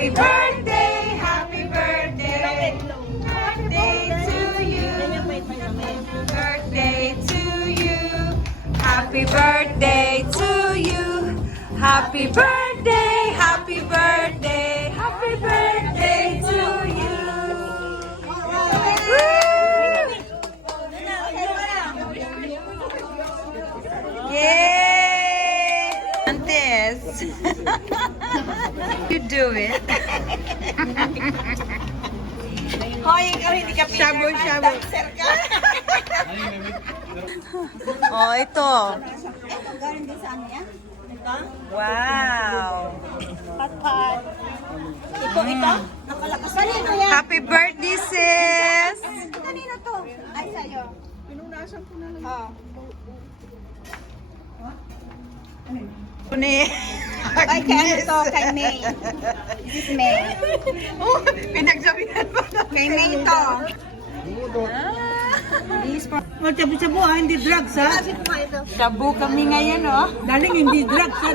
Happy birthday, happy birthday. Birthday to you. Birthday to you. Happy birthday to you. Happy birthday, happy birthday, happy birthday to you. Yay! Antes. You do it. Hoy, ikaw hindi ka Shabu, shabu. Oh, ito. Galing din sa ano yan? Ito? Wow. Pat-pat. Ito? Nakalakas. Kanino yan? Happy birthday, sis. Kanino to? Ay, sa'yo. Pinunasan ko na lang. Oh. Ni. Ay, kay ano to? Kay May. This is May. Oh, pinagsabihan mo na. Kay May to. Magsabi-sabi hindi drugs ha. Shabu kami ngayon, oh. Daling hindi drugs ha.